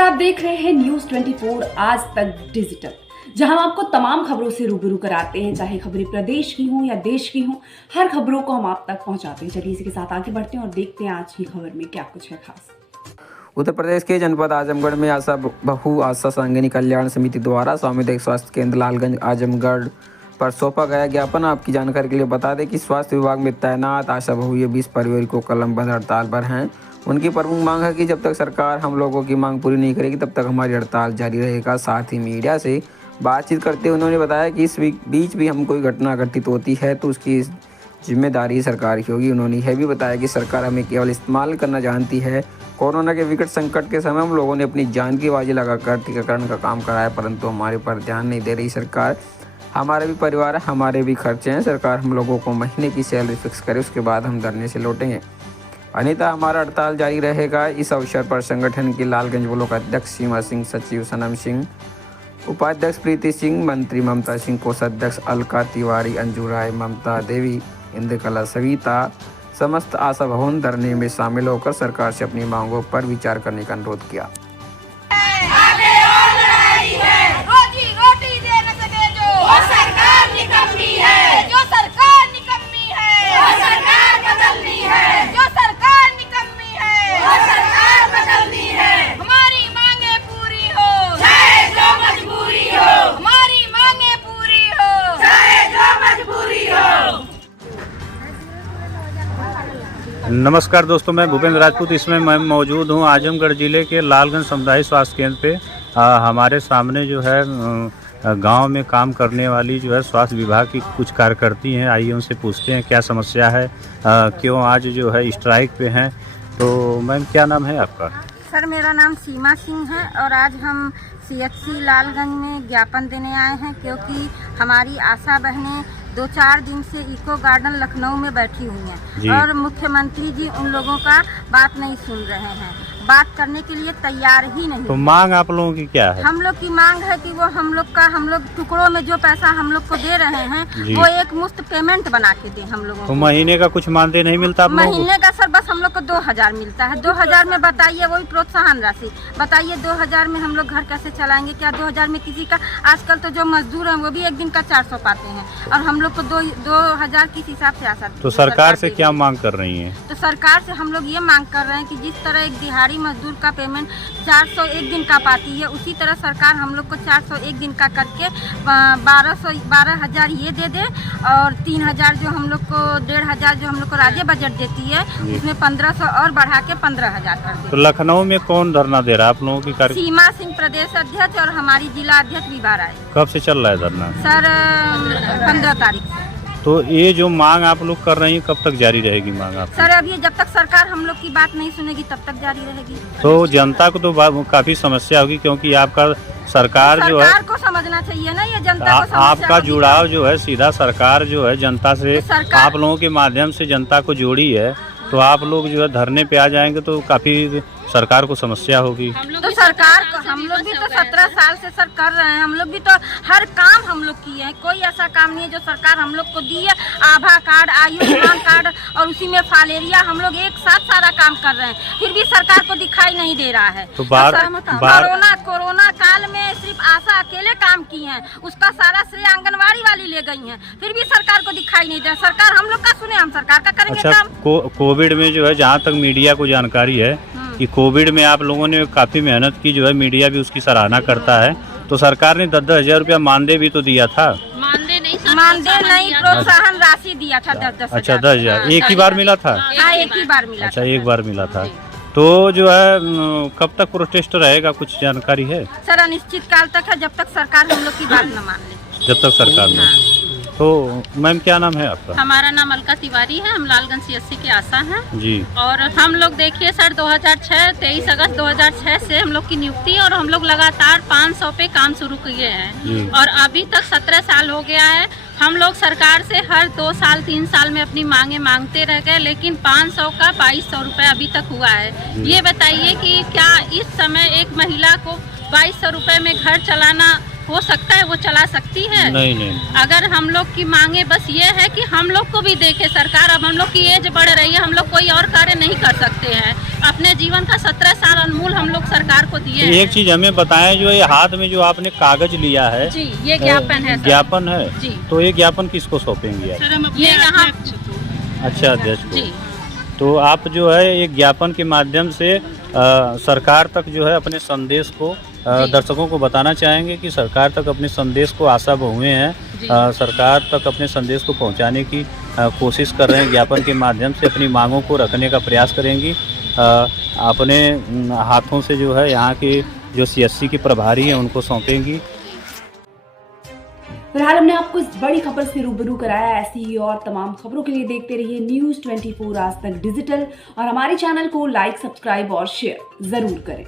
नमस्कार, आप देख रहे हैं न्यूज 24 आज तक डिजिटल, जहां हम आपको तमाम खबरों से रूबरू कराते हैं, चाहे खबरें प्रदेश की हों या देश की हों। हर खबरों को हम आप तक पहुंचाते हैं। चलिए इसी के साथ आगे बढ़ते हैं और देखते हैं आज की खबर में क्या कुछ है खास। उत्तर प्रदेश के जनपद आजमगढ़ में आशा बहु आशा सांगिनी कल्याण समिति द्वारा सामुदायिक स्वास्थ्य केंद्र लालगंज आजमगढ़ पर सौंपा गया ज्ञापन। आपकी जानकारी के लिए बता दें कि स्वास्थ्य विभाग में तैनात आशा बहु ये 20 फरवरी को कलमबंद हड़ताल पर हैं। उनकी प्रमुख मांग है कि जब तक सरकार हम लोगों की मांग पूरी नहीं करेगी तब तक हमारी हड़ताल जारी रहेगा। साथ ही मीडिया से बातचीत करते हुए उन्होंने बताया कि इस बीच भी हम कोई घटना घटित होती है तो उसकी जिम्मेदारी सरकार की होगी। उन्होंने यह भी बताया कि सरकार हमें केवल इस्तेमाल करना जानती है। कोरोना के विकट संकट के समय हम लोगों ने अपनी जान की बाजी लगाकर टीकाकरण का काम कराया, परंतु हमारे पर ध्यान नहीं दे रही सरकार। हमारे भी परिवार है, हमारे भी खर्चे हैं। सरकार हम लोगों को महीने की सैलरी फिक्स करे, उसके बाद हम धरने से लौटेंगे, अन्यथा हमारा हड़ताल जारी रहेगा। इस अवसर पर संगठन की लालगंज ब्लॉक अध्यक्ष सीमा सिंह, सचिव सनम सिंह, उपाध्यक्ष प्रीति सिंह, मंत्री ममता सिंह, कोषाध्यक्ष अलका तिवारी, अंजू राय, ममता देवी, इंद्रकला सविता समस्त आशा भवन धरने में शामिल होकर सरकार से अपनी मांगों पर विचार करने का अनुरोध किया। नमस्कार दोस्तों, मैं भूपेंद्र राजपूत। इसमें मैं मौजूद हूँ आजमगढ़ ज़िले के लालगंज सामुदायिक स्वास्थ्य केंद्र पे। हमारे सामने जो है गांव में काम करने वाली जो है स्वास्थ्य विभाग की कुछ कार्यकर्ती हैं। आइए उनसे पूछते हैं क्या समस्या है, क्यों आज जो है स्ट्राइक पे हैं। तो मैम क्या नाम है आपका? सर मेरा नाम सीमा सिंह है और आज हम CHC लालगंज में ज्ञापन देने आए हैं क्योंकि हमारी आशा बहनें 2-4 दिन से इको गार्डन लखनऊ में बैठी हुई हैं और मुख्यमंत्री जी उन लोगों का बात नहीं सुन रहे हैं, बात करने के लिए तैयार ही नहीं। तो मांग आप लोगों की क्या है? हम लोग की मांग है कि वो हम लोग टुकड़ों में जो पैसा हम लोग को दे रहे हैं वो एक मुफ्त पेमेंट बना के दे हम लोगों को। महीने का कुछ मानदेय नहीं मिलता आप लोगों को? महीने का सर बस हम लोग को 2000 मिलता है। 2000 में बताइए, वही प्रोत्साहन राशि बताइए, 2000 में हम लोग घर कैसे चलाएंगे? क्या 2000 में किसी का, आजकल तो जो मजदूर हैं वो भी एक दिन का 400 पाते हैं और हम लोग को 2000 किस हिसाब से आशा। तो सरकार से क्या मांग कर रही है? तो सरकार से हम लोग ये मांग कर रहे हैं कि जिस तरह एक दिहाड़ी मजदूर का पेमेंट 400 एक दिन का पाती है, उसी तरह सरकार हम लोग को 400 एक दिन का करके 12,000 ये दे दे और 3000 जो हम लोग को 1500 जो हम लोग को राज्य बजट देती है उसमें 1500 और बढ़ा के 15,000 कर दे। तो लखनऊ में कौन धरना दे रहा है आप लोगों की? सीमा सिंह प्रदेश अध्यक्ष और हमारी जिला अध्यक्ष विभा राय। कब से चल रहा है धरना? सर 15 तारीख से। तो ये जो मांग आप लोग कर रही हैं कब तक जारी रहेगी मांग आप? सर अभी जब तक सरकार हम लोग की बात नहीं सुनेगी तब तक जारी रहेगी। तो जनता को तो काफी समस्या होगी क्योंकि आपका सरकार जो है, सरकार को समझना चाहिए ना, ये जनता को समस्या आपका होगी। जुड़ाव जो है सीधा सरकार जो है जनता से, आप लोगों के माध्यम से जनता को जोड़ी है। तो आप लोग जो है धरने पे आ जाएंगे तो काफी सरकार को समस्या होगी। तो सरकार को हम लोग भी तो 17 साल से सर कर रहे हैं, हम लोग भी तो हर काम हम लोग किए हैं। कोई ऐसा काम नहीं है जो सरकार हम लोग को दी है। आभा कार्ड, आयुष्मान कार्ड और उसी में फालेरिया, हम लोग एक साथ सारा काम कर रहे हैं, फिर भी सरकार को दिखाई नहीं दे रहा है। तो कोरोना काल में सिर्फ आशा अकेले काम की है, उसका सारा श्रेय आंगनबाड़ी वाली ले गई है, फिर भी सरकार को दिखाई नहीं दे। सरकार हम लोग का सुने, हम सरकार का करेंगे काम। कोविड में जो है, जहाँ तक मीडिया को जानकारी है कि कोविड में आप लोगों ने काफी मेहनत की, जो है मीडिया भी उसकी सराहना करता है। तो सरकार ने 10,000 रुपया मानदेय भी तो दिया था। मानदेय नहीं, प्रोत्साहन राशि दिया था 10,000। अच्छा 10,000 एक ही बार मिला था? हाँ एक ही बार मिला। अच्छा एक बार मिला था। तो जो है कब तक प्रोटेस्ट रहेगा, कुछ जानकारी है? सर अनिश्चित काल तक है, जब तक सरकार हम लोग की बात न मान ले। जब तक सरकार ने। तो मैम क्या नाम है आपका? हमारा नाम अलका तिवारी है, हम लालगंज CHC के आशा हैं जी। और हम लोग देखिए सर 23 अगस्त 2006 से हम लोग की नियुक्ति और हम लोग लगातार 500 पे काम शुरू किए हैं और अभी तक 17 साल हो गया है। हम लोग सरकार से हर 2 साल 3 साल में अपनी मांगे मांगते रह गए, लेकिन 500 का 2200 रुपये अभी तक हुआ है। ये बताइए कि क्या इस समय एक महिला को 2200 रुपये में घर चलाना हो सकता है? वो चला सकती है? नहीं। अगर हम लोग की मांगे बस ये है कि हम लोग को भी देखे सरकार। अब हम लोग की एज बढ़ रही है, हम लोग कोई और कार्य नहीं कर सकते हैं। अपने जीवन का 17 साल अनमोल हम लोग सरकार को दिए हैं। एक चीज हमें बताएं, जो ये हाथ में जो आपने कागज लिया है, जी, ये ज्ञापन है सर। ज्ञापन है जी। तो ये ज्ञापन किसको सौंपेंगे आप? ये यहाँ अच्छा, अध्यक्ष जी को। तो आप जो है एक ज्ञापन के माध्यम से सरकार तक जो है अपने संदेश को दर्शकों को बताना चाहेंगे कि सरकार तक अपने संदेश को आशा बहुए हैं, सरकार तक अपने संदेश को पहुंचाने की कोशिश कर रहे हैं। ज्ञापन के माध्यम से अपनी मांगों को रखने का प्रयास करेंगी, अपने हाथों से जो है यहाँ के जो CSC के प्रभारी हैं उनको सौंपेंगी। फिलहाल हमने आपको इस बड़ी खबर से रूबरू कराया। ऐसी ही और तमाम खबरों के लिए देखते रहिए News 24 आज तक डिजिटल और हमारे चैनल को लाइक, सब्सक्राइब और शेयर जरूर करें।